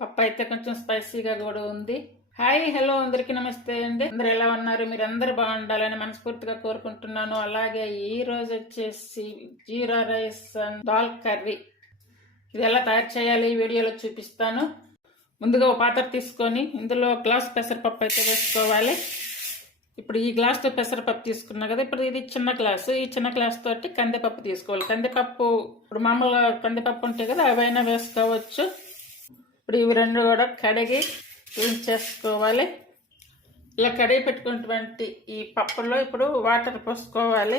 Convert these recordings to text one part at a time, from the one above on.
పప్పు అయితే కొంచెం స్పైసీగా కూడా ఉంది. హాయ్ హలో అందరికీ నమస్తే అండి. అందరు ఎలా ఉన్నారు? మీరు అందరు బాగుండాలని మనస్ఫూర్తిగా కోరుకుంటున్నాను. అలాగే ఈ రోజు వచ్చేసి జీరా రైస్ అండ్ దాల్ కర్రీ. ఇది ఎలా తయారు చేయాలి ఈ వీడియోలో చూపిస్తాను. ముందుగా ఒక పాత్ర తీసుకొని ఇందులో గ్లాస్ పెసరపప్పు అయితే వేసుకోవాలి. ఇప్పుడు ఈ గ్లాస్తో పెసరపప్పు తీసుకున్నా కదా, ఇప్పుడు ఇది చిన్న గ్లాసు. ఈ చిన్న గ్లాస్ తోటి కందిపప్పు తీసుకోవాలి. కందిపప్పు ఇప్పుడు మామూలుగా కందిపప్పు ఉంటాయి కదా, అవైనా వేసుకోవచ్చు. ఇప్పుడు ఇవి రెండు కూడా కడిగి క్లీన్ చేసుకోవాలి. ఇలా కడిగి పెట్టుకున్నటువంటి ఈ పప్పులో ఇప్పుడు వాటర్ పోసుకోవాలి.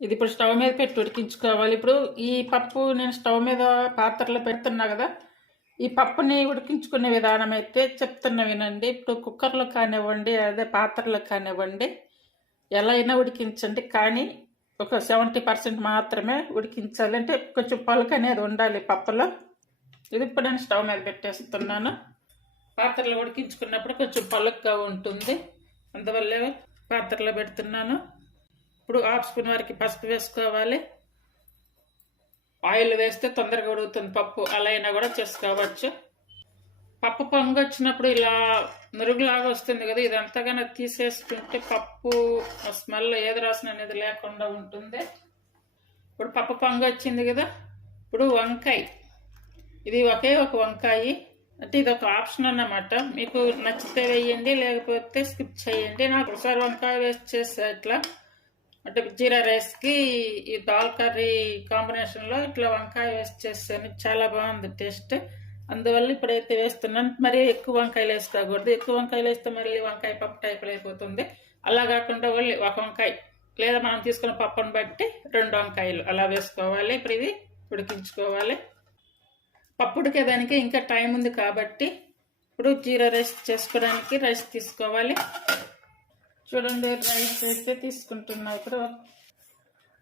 ఇది ఇప్పుడు స్టవ్ మీద పెట్టి ఉడికించుకోవాలి. ఇప్పుడు ఈ పప్పు నేను స్టవ్ మీద పాత్రలో పెడుతున్నా కదా, ఈ పప్పుని ఉడికించుకునే విధానం అయితే చెప్తున్నా వినండి. ఇప్పుడు కుక్కర్లో కానివ్వండి, అదే పాత్రలో కానివ్వండి, ఎలా అయినా ఉడికించండి, కానీ ఒక 70% మాత్రమే ఉడికించాలి. అంటే కొంచెం పలుకు అనేది ఉండాలి పప్పులో. ఇది ఇప్పుడు నేను స్టవ్ మీద పెట్టేస్తున్నాను. పాత్రలో ఉడికించుకున్నప్పుడు కొంచెం పలుకుగా ఉంటుంది, అందువల్లే పాత్రలో పెడుతున్నాను. ఇప్పుడు 1/2 స్పూన్ వరకు పసుపు వేసుకోవాలి. ఆయిల్ వేస్తే తొందరగా ఉడుకుతుంది పప్పు, అలా అయినా కూడా చేసుకోవచ్చు. పప్పు పొంగు వచ్చినప్పుడు ఇలా నురుగులాగా వస్తుంది కదా, ఇదంతా కనుక తీసేసుకుంటే పప్పు స్మెల్ ఏది రాసిన అనేది లేకుండా ఉంటుంది. ఇప్పుడు పప్పు పొంగు వచ్చింది కదా, ఇప్పుడు వంకాయ, ఇది ఒకే ఒక వంకాయ, అంటే ఇది ఒక ఆప్షన్ అన్నమాట. మీకు నచ్చితే వేయండి, లేకపోతే స్కిప్ చేయండి. నాకు ఒకసారి వంకాయ వేస్ట్ చేసా ఇట్లా, అంటే జీరా రైస్కి ఈ దాల్ కర్రీ కాంబినేషన్లో ఇట్లా వంకాయ వేస్ట్ చేసాను, చాలా బాగుంది టేస్ట్. అందువల్ల ఇప్పుడైతే వేస్తున్నాను. మరి ఎక్కువ వంకాయలు వేసుకోకూడదు, ఎక్కువ వంకాయలు వేస్తే మళ్ళీ వంకాయ పప్పు టైపులో అయిపోతుంది. అలా కాకుండా ఓన్లీ ఒక వంకాయ, లేదా మనం తీసుకున్న పప్పును బట్టి 2 వంకాయలు అలా వేసుకోవాలి. ఇప్పుడు ఇది ఉడికించుకోవాలి. పప్పు ఉడికేదానికి ఇంకా టైం ఉంది కాబట్టి ఇప్పుడు జీరా రైస్ చేసుకోవడానికి రైస్ తీసుకోవాలి. చూడండి, రైస్ అయితే తీసుకుంటున్నా. ఇప్పుడు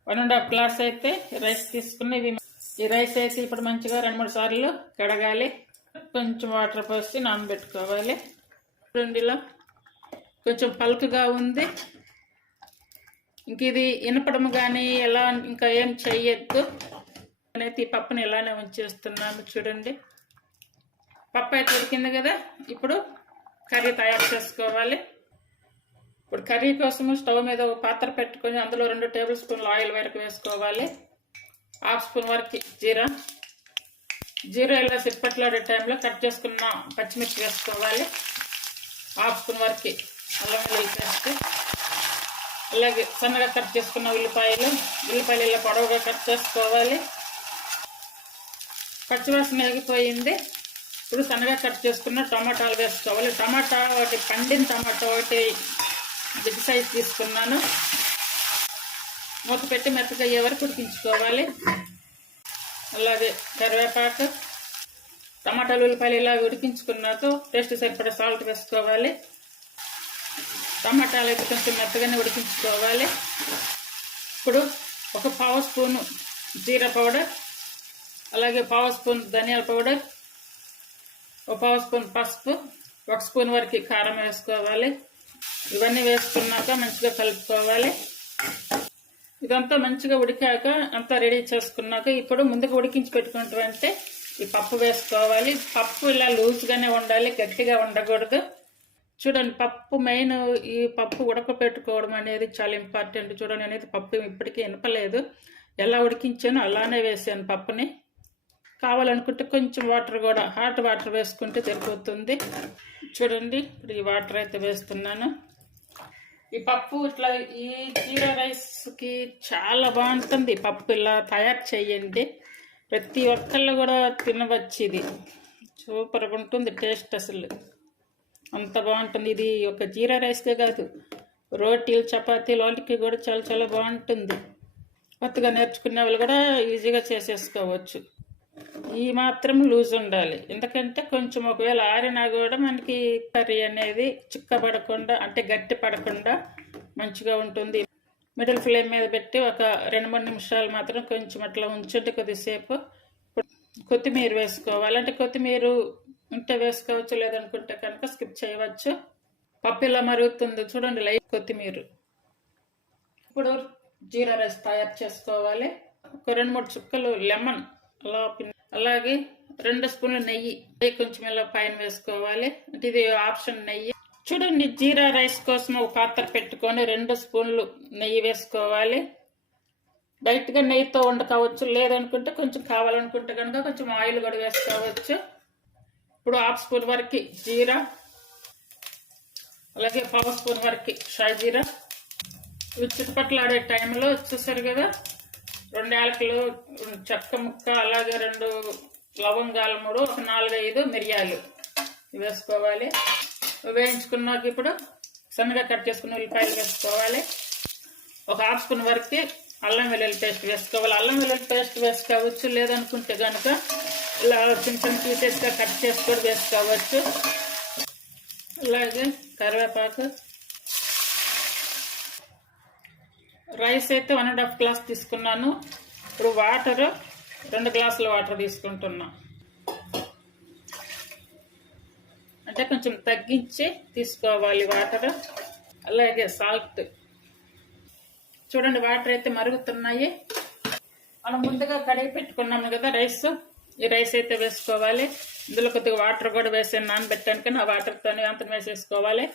1.5 గ్లాస్ అయితే రైస్ తీసుకుని, ఈ రైస్ అయితే ఇప్పుడు మంచిగా 2-3 సార్లు కడగాలి. కొంచెం వాటర్ పోసి నానబెట్టుకోవాలి. రెండులో కొంచెం పలుకుగా ఉంది, ఇంక ఇది ఇనపడం కానీ ఎలా ఇంకా ఏం చెయ్యొద్దు. నేనైతే ఈ పప్పుని ఇలానే ఉంచేస్తున్నాను. చూడండి, పప్పు అయితే ఉడికింది కదా, ఇప్పుడు కర్రీ తయారు చేసుకోవాలి. ఇప్పుడు కర్రీ కోసము స్టవ్ మీద ఒక పాత్ర పెట్టుకొని అందులో 2 టేబుల్ స్పూన్లు ఆయిల్ వరకు వేసుకోవాలి. 1/2 స్పూన్ వరకు జీరా ఇలా సిప్పట్లాడే టైంలో కట్ చేసుకున్న పచ్చిమిర్చి వేసుకోవాలి. 1/2 స్పూన్ వరకు అల్లం వెల్లుల్లి పేస్ట్, అలాగే సన్నగా కట్ చేసుకున్న ఉల్లిపాయలు ఇలా పొడవుగా కట్ చేసుకోవాలి. పచ్చివాసన ఎగిపోయింది. ఇప్పుడు సన్నగా కట్ చేసుకున్న టమాటాలు వేసుకోవాలి. టమాటా ఒకటి పండిన టమాటా ఒకటి బిగ్ సైజ్ తీసుకున్నాను. మూత పెట్టి మెత్తగా అయ్యే వరకు ఉడికించుకోవాలి. అలాగే కరివేపాకు, టమాటాలు, ఉల్లిపాయలు ఇలా ఉడికించుకున్నాక టేస్ట్ సరిపడా సాల్ట్ వేసుకోవాలి. టమాటాలు అయితే కొంచెం మెత్తగానే ఉడికించుకోవాలి. ఇప్పుడు ఒక 1/2 స్పూను జీరా పౌడర్, అలాగే 1/2 స్పూన్ ధనియాల పౌడర్, ఒక 1/2 స్పూన్ పసుపు, 1 స్పూన్ వరకు కారం వేసుకోవాలి. ఇవన్నీ వేసుకున్నాక మంచిగా కలుపుకోవాలి. ఇదంతా మంచిగా ఉడికాక అంతా రెడీ చేసుకున్నాక ఇప్పుడు ముందుకు ఉడికించి పెట్టుకుంటామంటే ఈ పప్పు వేసుకోవాలి. పప్పు ఇలా లూజ్గానే ఉండాలి, గట్టిగా ఉండకూడదు. చూడండి, పప్పు మెయిన్, ఈ పప్పు ఉడకపెట్టుకోవడం అనేది చాలా ఇంపార్టెంట్. చూడండి, అనేది పప్పు ఇప్పటికీ వినపలేదు, ఎలా ఉడికించానో అలానే వేసాను పప్పుని. కావాలనుకుంటే కొంచెం వాటర్ కూడా, హాట్ వాటర్ వేసుకుంటే సరిపోతుంది. చూడండి, ఇప్పుడు ఈ వాటర్ అయితే వేస్తున్నాను. ఈ పప్పు ఇట్లా ఈ జీరా రైస్కి చాలా బాగుంటుంది. పప్పు ఇలా తయారు చేయండి, ప్రతి ఒక్కళ్ళు కూడా తినవచ్చు. ఇది సూపర్గా ఉంటుంది టేస్ట్, అసలు అంత బాగుంటుంది. ఇది ఒక జీరా రైస్కే కాదు, రోటీలు, చపాతీలు వాళ్ళకి కూడా చాలా చాలా బాగుంటుంది. కొత్తగా నేర్చుకునే వాళ్ళు కూడా ఈజీగా చేసేసుకోవచ్చు. ఈ మాత్రం లూజ్ ఉండాలి, ఎందుకంటే కొంచెం ఒకవేళ ఆరినా కూడా మనకి కర్రీ అనేది చిక్కబడకుండా, అంటే గట్టి పడకుండా మంచిగా ఉంటుంది. మిడిల్ ఫ్లేమ్ మీద పెట్టి ఒక 2-3 నిమిషాలు మాత్రం కొంచెం అట్లా ఉంచుంటే కొద్దిసేపు. కొత్తిమీర వేసుకోవాలి, అంటే కొత్తిమీర ఉంటే వేసుకోవచ్చు, లేదనుకుంటే కనుక స్కిప్ చేయవచ్చు. పప్పు ఇలా మరుగుతుంది చూడండి, లైట్ కొత్తిమీర ఇప్పుడు జీరా రైస్ తయారు చేసుకోవాలి. ఒక 2-3 చుక్కలు లెమన్ అలా అలాగే 2 స్పూన్లు నెయ్యి కొంచెం ఇలా పైన వేసుకోవాలి. అంటే ఇది ఆప్షన్ నెయ్యి. చూడండి, జీరా రైస్ కోసం ఒక పాత్ర పెట్టుకొని 2 స్పూన్లు నెయ్యి వేసుకోవాలి. డైరెక్ట్గా నెయ్యితో వండుకోవచ్చు, లేదనుకుంటే కొంచెం కావాలనుకుంటే కనుక కొంచెం ఆయిల్ కూడా వేసుకోవచ్చు. ఇప్పుడు 1/2 స్పూన్ వరకు జీరా, అలాగే 1/2 స్పూన్ వరకు షాయి జీరా. ఇవి చుట్టుపక్కల టైంలో చూసారు కదా, 2 యాలకులు, చెక్క ముక్క, అలాగే 2 లవంగాలు, 3 ఒక 4-5 మిరియాలు వేసుకోవాలి. వేయించుకున్నాక ఇప్పుడు సన్నగా కట్ చేసుకున్న ఉల్లిపాయలు వేసుకోవాలి. ఒక 1/2 స్పూన్ వరకు అల్లం వెల్లుల్లి పేస్ట్ వేసుకోవాలి. అల్లం వెల్లుల్లి పేస్ట్ వేసుకోవచ్చు, లేదనుకుంటే కనుక ఇలా చిన్న పీసెస్గా కట్ చేసి కూడా వేసుకోవచ్చు. అలాగే కరివేపాకు. రైస్ అయితే 1.5 గ్లాస్ తీసుకున్నాను. ఇప్పుడు వాటర్ 2 గ్లాసుల వాటర్ తీసుకుంటున్నా. అంటే కొంచెం తగ్గించి తీసుకోవాలి వాటర్. అలాగే సాల్ట్. చూడండి, వాటర్ అయితే మరుగుతున్నాయి. మనం ముందుగా కడిగి పెట్టుకున్నాము కదా రైస్, ఈ రైస్ అయితే వేసుకోవాలి. ఇందులో కొద్దిగా వాటర్ కూడా వేసి నానబెట్టాను, కానీ ఆ వాటర్తోనే అంత వేసేసుకోవాలి.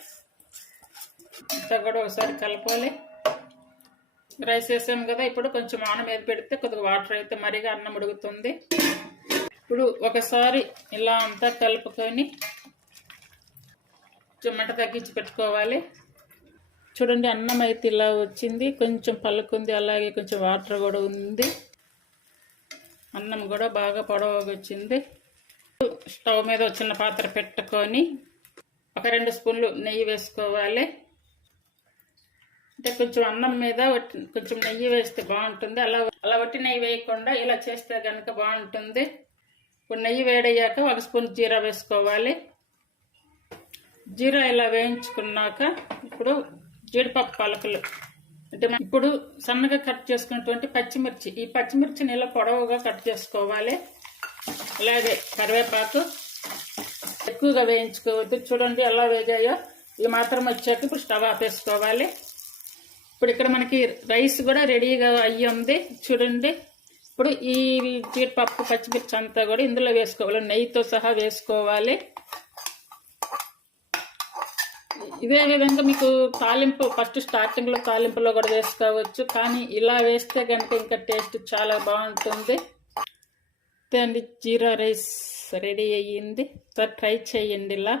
అంతా కూడా ఒకసారి కలపాలి. రైస్ వేసాము కదా, ఇప్పుడు కొంచెం ఆన మీద పెడితే కొద్దిగా వాటర్ అయితే మరిగా అన్నం ఉడుకుతుంది. ఇప్పుడు ఒకసారి ఇలా అంతా కలుపుకొని మంట తగ్గించి పెట్టుకోవాలి. చూడండి, అన్నం అయితే ఇలా వచ్చింది, కొంచెం పలుకుంది, అలాగే కొంచెం వాటర్ కూడా ఉంది. అన్నం కూడా బాగా పొడవుగా వచ్చింది. స్టవ్ మీద చిన్న పాత్ర పెట్టుకొని ఒక 2 స్పూన్లు నెయ్యి వేసుకోవాలి. అంటే కొంచెం అన్నం మీద కొంచెం నెయ్యి వేస్తే బాగుంటుంది. అలా వట్టి నెయ్యి వేయకుండా ఇలా చేస్తే కనుక బాగుంటుంది. ఇప్పుడు నెయ్యి వేడయ్యాక 1 స్పూన్ జీరా వేసుకోవాలి. జీరా ఇలా వేయించుకున్నాక ఇప్పుడు జీడిపప్పు పలకలు, అంటే ఇప్పుడు సన్నగా కట్ చేసుకున్నటువంటి పచ్చిమిర్చి, ఈ పచ్చిమిర్చిని ఇలా పొడవుగా కట్ చేసుకోవాలి. అలాగే కరివేపాకు ఎక్కువగా వేయించుకోవద్దు. చూడండి ఎలా వేగాయో, ఈ మాత్రం వచ్చాక ఇప్పుడు స్టవ్ ఆపేసుకోవాలి. ఇప్పుడు ఇక్కడ మనకి రైస్ కూడా రెడీగా అయ్యి ఉంది. చూడండి, ఇప్పుడు ఈ జీడిపప్పు పచ్చిమిర్చి అంతా కూడా ఇందులో వేసుకోవాలి, నెయ్యితో సహా వేసుకోవాలి. ఇదే విధంగా మీకు తాలింపు ఫస్ట్ స్టార్టింగ్లో తాలింపులో కూడా వేసుకోవచ్చు, కానీ ఇలా వేస్తే కనుక ఇంకా టేస్ట్ చాలా బాగుంటుంది. అండి, జీరా రైస్ రెడీ అయ్యింది. సార్ ట్రై చేయండి ఇలా.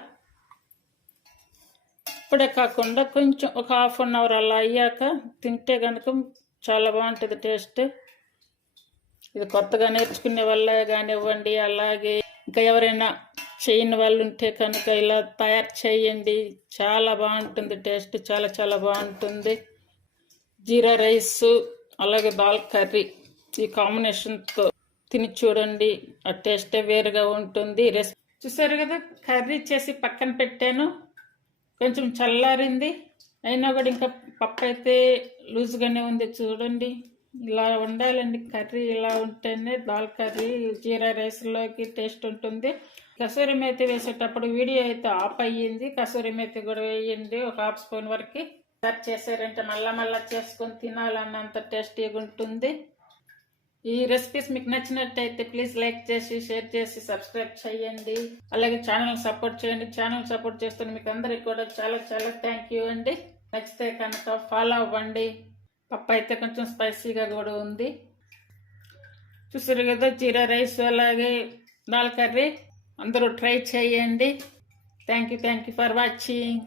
ఇప్పుడే కాకుండా కొంచెం ఒక 1/2 అవర్ అలా అయ్యాక తింటే కనుక చాలా బాగుంటుంది టేస్ట్. ఇది కొత్తగా నేర్చుకునే వాళ్ళే కానివ్వండి, అలాగే ఇంకా ఎవరైనా చేయని వాళ్ళు ఉంటే కనుక ఇలా తయారు చేయండి, చాలా బాగుంటుంది టేస్ట్, చాలా చాలా బాగుంటుంది. జీరా రైస్ అలాగే దాల్ కర్రీ ఈ కాంబినేషన్తో తిని చూడండి, ఆ టేస్టే వేరుగా ఉంటుంది. చూసారు కదా, కర్రీ చేసి పక్కన పెట్టాను, కొంచెం చల్లారింది, అయినా కూడా ఇంకా పప్పు అయితే లూజ్గానే ఉంది. చూడండి, ఇలా ఉండాలండి కర్రీ, ఇలా ఉంటేనే దాల్ కర్రీ జీరా రైస్లోకి టేస్ట్ ఉంటుంది. కసూరి మేతి వేసేటప్పుడు వీడియో అయితే ఆఫ్ అయ్యింది. కసూరి మేతి కూడా వేయండి, ఒక 1/2 స్పూన్ వరకు. సర్వ్ చేసారంటే మళ్ళా చేసుకొని తినాలన్నంత టేస్టీగా ఉంటుంది. ఈ రెసిపీస్ మీకు నచ్చినట్టయితే ప్లీజ్ లైక్ చేసి, షేర్ చేసి, సబ్స్క్రైబ్ చేయండి. అలాగే ఛానల్ సపోర్ట్ చేయండి. ఛానల్ సపోర్ట్ చేస్తున్న మీకు అందరికి కూడా చాలా చాలా థ్యాంక్ యూ అండి. నచ్చితే కనుక ఫాలో అవ్వండి. పప్పు అయితే కొంచెం స్పైసీగా కూడా ఉంది. చూసారు కదా, జీరా రైస్ అలాగే దాల్ కర్రీ అందరూ ట్రై చేయండి. Thank you for watching.